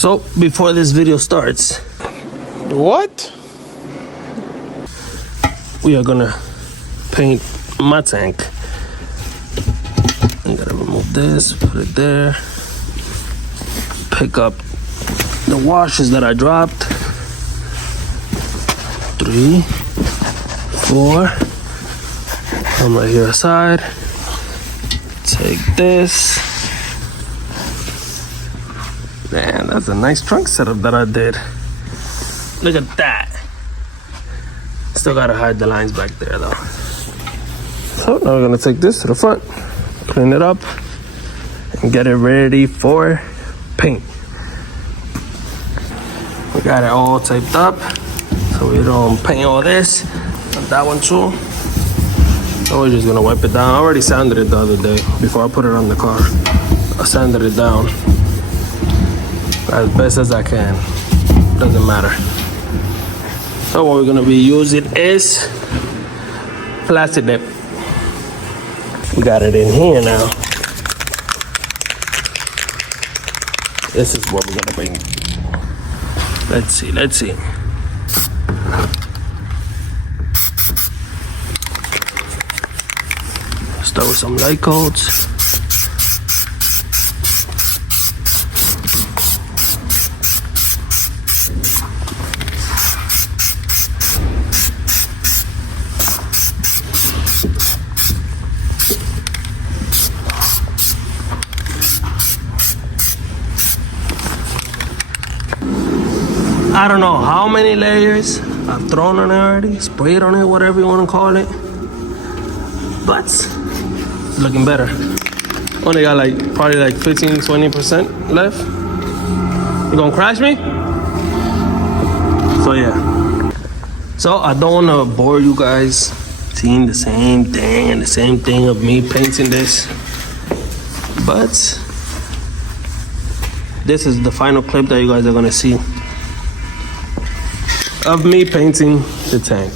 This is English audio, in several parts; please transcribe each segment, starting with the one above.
So before this video starts, what? We are gonna paint my tank. I'm gonna remove this, put it there, pick up the washers that I dropped. 3, 4. Come right here aside. Take this. Man, that's a nice trunk setup that I did. Look at that. Still gotta hide the lines back there though. So now we're gonna take this to the front, clean it up, and get it ready for paint. We got it all taped up, so we don't paint all this. And that one too. So we're just gonna wipe it down. I already sanded it the other day before I put it on the car. I sanded it down as best as I can. Doesn't matter. So what we're gonna be using is plastic dip. We got it in here now. This is what we're gonna bring. Let's see. Start with some light coats. I don't know how many layers I've thrown on it already, sprayed on it, whatever you want to call it. But it's looking better. Only got probably 15-20% left. You gonna crash me? So yeah. So I don't want to bore you guys seeing the same thing of me painting this. But this is the final clip that you guys are gonna see of me painting the tank.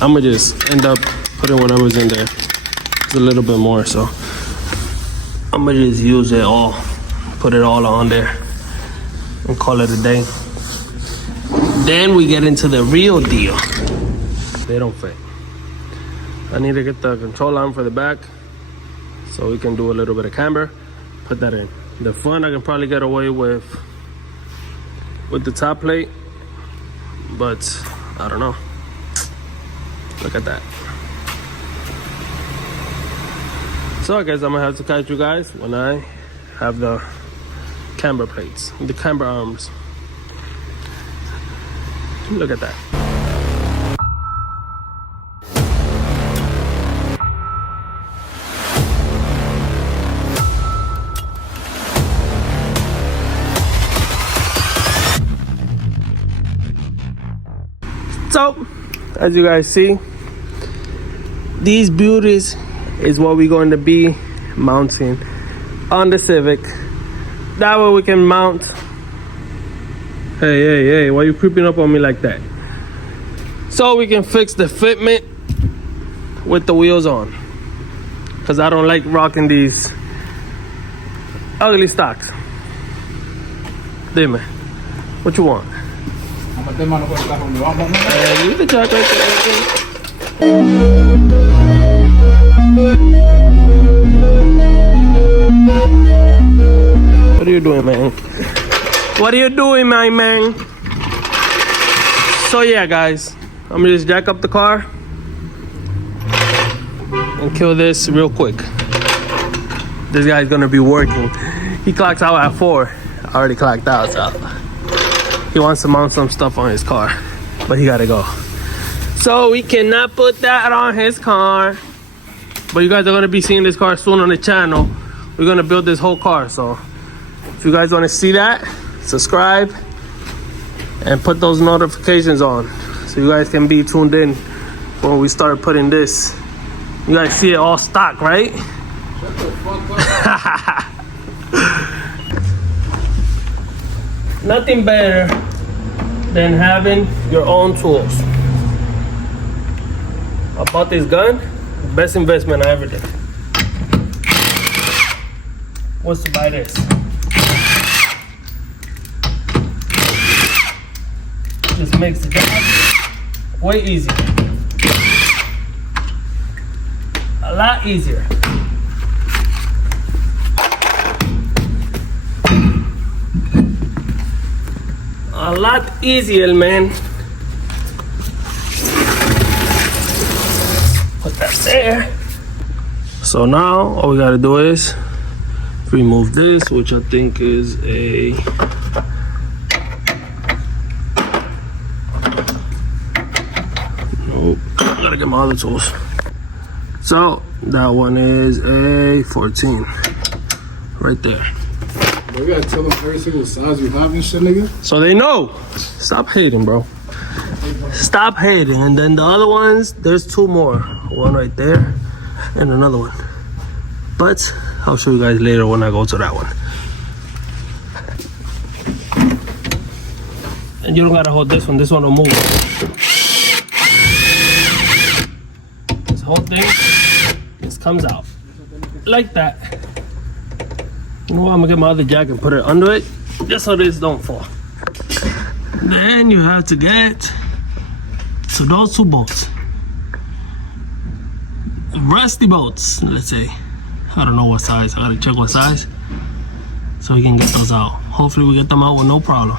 I'm gonna just end up putting whatever's in there. It's a little bit more, so I'm gonna just use it all, put it all on there, and call it a day. Then we get into the real deal. They don't fit. I need to get the control arm for the back so we can do a little bit of camber. Put that in. The front I can probably get away with the top plate, but I don't know. Look at that. So I guess I'm gonna have to catch you guys when I have the camber plates, the camber arms. Look at that. So, as you guys see, these beauties is what we're going to be mounting on the Civic. That way we can mount. Hey, why are you creeping up on me like that? So we can fix the fitment with the wheels on. Because I don't like rocking these ugly stocks. Dime, what you want? Leave the jack right there. What are you doing, man? What are you doing, my man? So yeah, guys, I'm gonna just jack up the car and kill this real quick. This guy's gonna be working. He clocks out at 4. I already clocked out, so he wants to mount some stuff on his car, but he gotta go. So we cannot put that on his car. But you guys are gonna be seeing this car soon on the channel. We're gonna build this whole car. So if you guys wanna see that, subscribe and put those notifications on so you guys can be tuned in when we start putting this. You guys see it all stock, right? Shut the fuck up. Nothing better than having your own tools. I bought this gun, best investment I ever did. Was to buy this. just makes the job way easier. A lot easier. A lot easier, man. Put that there. So now all we gotta do is remove this, which I think is a nope. Gotta get my other tools. So that one is a 14 right there. We gotta tell them every single size we have and shit, nigga. So they know. Stop hating, bro. Stop hating. And then the other ones, there's two more. One right there and another one. But I'll show you guys later when I go to that one. And you don't gotta hold this one. This one will move. This whole thing just comes out like that. You know what? I'm gonna get my other jack and put it under it just so this don't fall. Then you have to get so those two bolts, rusty bolts, let's say. I don't know what size. I gotta check what size so we can get those out. Hopefully we get them out with no problem.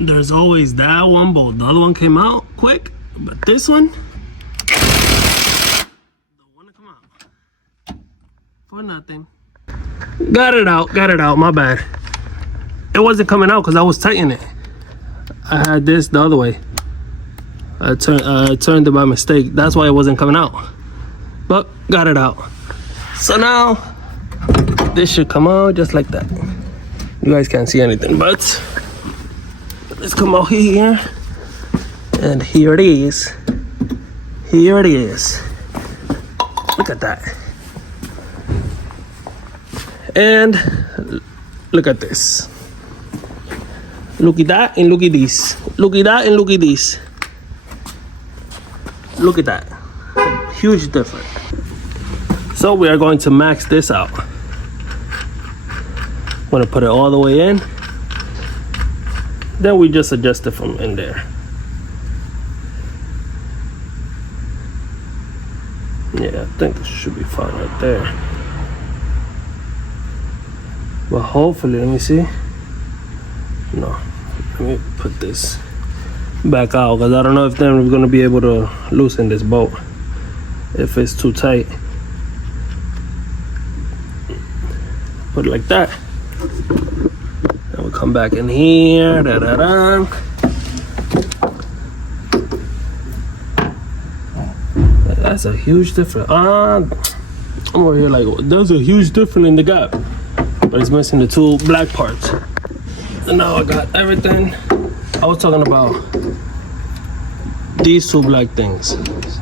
There's always that one bolt. The other one came out quick, but this one don't want to come out for nothing. Got it out, my bad. It wasn't coming out because I was tightening it. I had this the other way. I turned it by mistake. That's why it wasn't coming out. But got it out. So now this should come out just like that. You guys can't see anything, but let's come out here. And here it is. Here it is. Look at that. And look at this. Look at that and look at this. Look at that and look at this. Look at that. Huge difference. So we are going to max this out. I'm gonna put it all the way in. Then we just adjust it from in there. Yeah, I think this should be fine right there. But hopefully, let me see. No, let me put this back out because I don't know if then we're gonna be able to loosen this bolt if it's too tight. Put it like that. And we'll come back in here. Da-da-da. That's a huge difference. I'm over here like, there's a huge difference in the gap. But it's missing the two black parts. And now I got everything. I was talking about these two black things.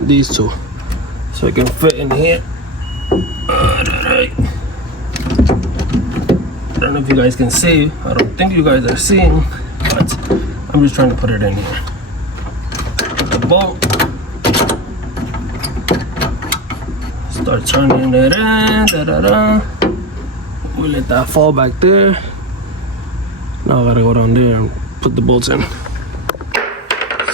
These two. So it can fit in here. Alright. I don't know if you guys can see. I don't think you guys are seeing. But I'm just trying to put it in here. The bolt. Start turning it in. Da-da-da. We let that fall back there. Now I gotta go down there and put the bolts in.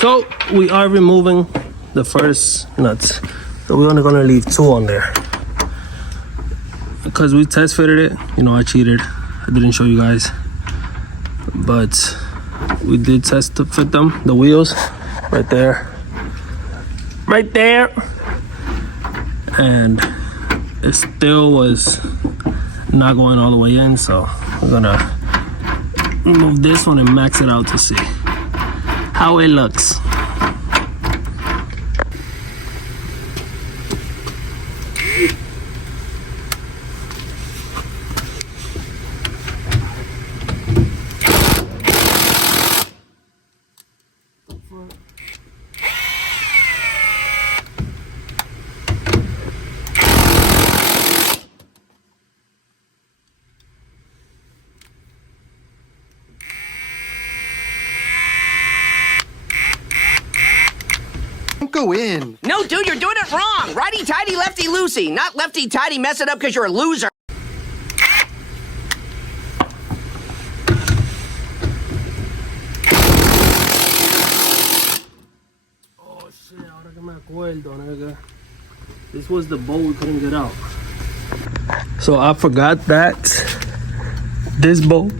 So we are removing the first nuts. So we're only gonna leave two on there. Because we test fitted it. You know, I cheated. I didn't show you guys. But we did test to fit them, the wheels. Right there. Right there. And it still was not going all the way in, so we're gonna remove this one and max it out to see how it looks. Go in. No, dude, you're doing it wrong. Righty-tighty, lefty-loosey. Not lefty-tighty, mess it up because you're a loser. acuerdo, nigga. This was the bolt we couldn't get out. So I forgot that this bolt,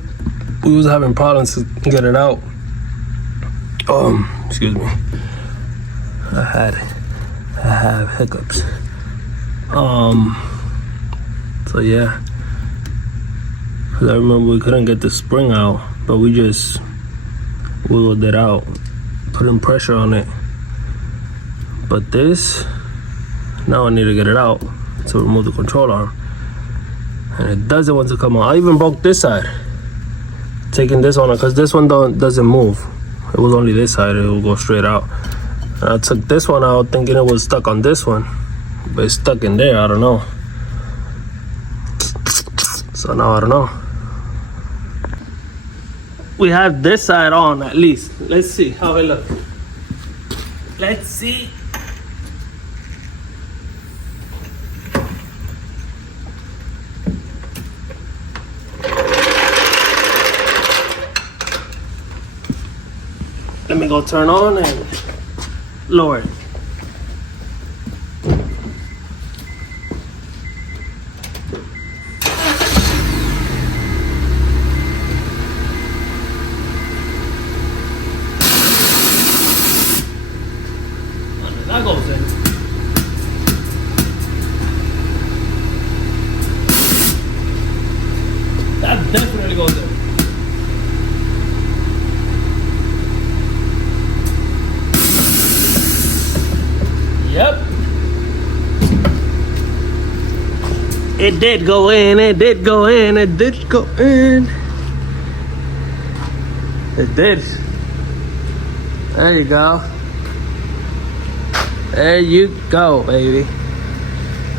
we was having problems to get it out. Excuse me. I have hiccups. So yeah. Cause I remember we couldn't get the spring out, but we just wiggled it out, putting pressure on it. But this, now I need to get it out to remove the control arm. And it doesn't want to come out. I even broke this side, taking this one, because this one doesn't move. It was only this side, it will go straight out. And I took this one out thinking it was stuck on this one, but it's stuck in there, I don't know. So now I don't know. We have this side on at least. Let's see how it looks. Let's see. Let me go turn on and lower it. That goes in. That definitely goes in. Yep. It did go in, it did go in, it did go in. It did. There you go. There you go, baby.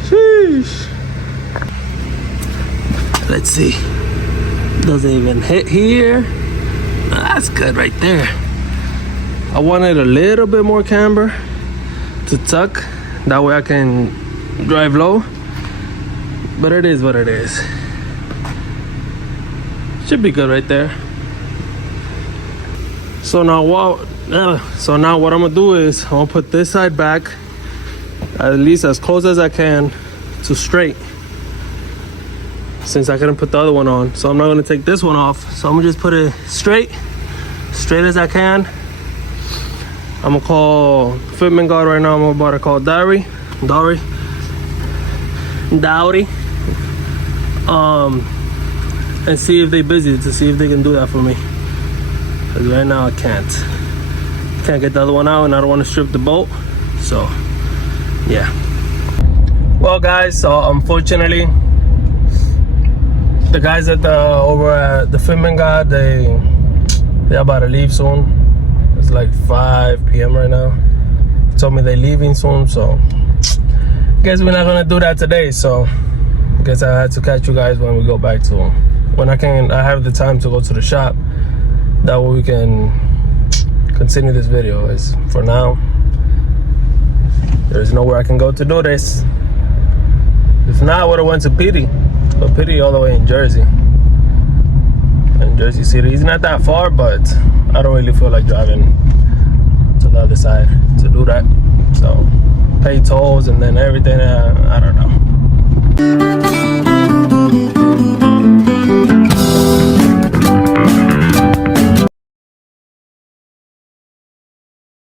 Sheesh. Let's see. Doesn't even hit here. That's good right there. I wanted a little bit more camber to tuck. That way I can drive low. But it is what it is. Should be good right there. So now what I'm gonna do is I'm gonna put this side back at least as close as I can to straight, since I couldn't put the other one on. So I'm not gonna take this one off. So I'm gonna just put it straight as I can. I'm gonna call Fitment guard right now. I'm about to call Dowry, and see if they busy, to see if they can do that for me. Because right now I can't get the other one out, and I don't want to strip the bolt. So yeah. Well guys, so unfortunately the guys at over at the Fitment guard, they're about to leave soon. It's like 5 p.m. right now. They told me they're leaving soon, so guess we're not gonna do that today. So I guess I had to catch you guys when we go back to when I have the time to go to the shop. That way we can continue this video. As for now, there's nowhere I can go to do this. If not, I would have went to Pt. But Pt all the way in Jersey. In Jersey City. It's not that far, but I don't really feel like driving to the other side to do that. So pay tolls and then everything, I don't know.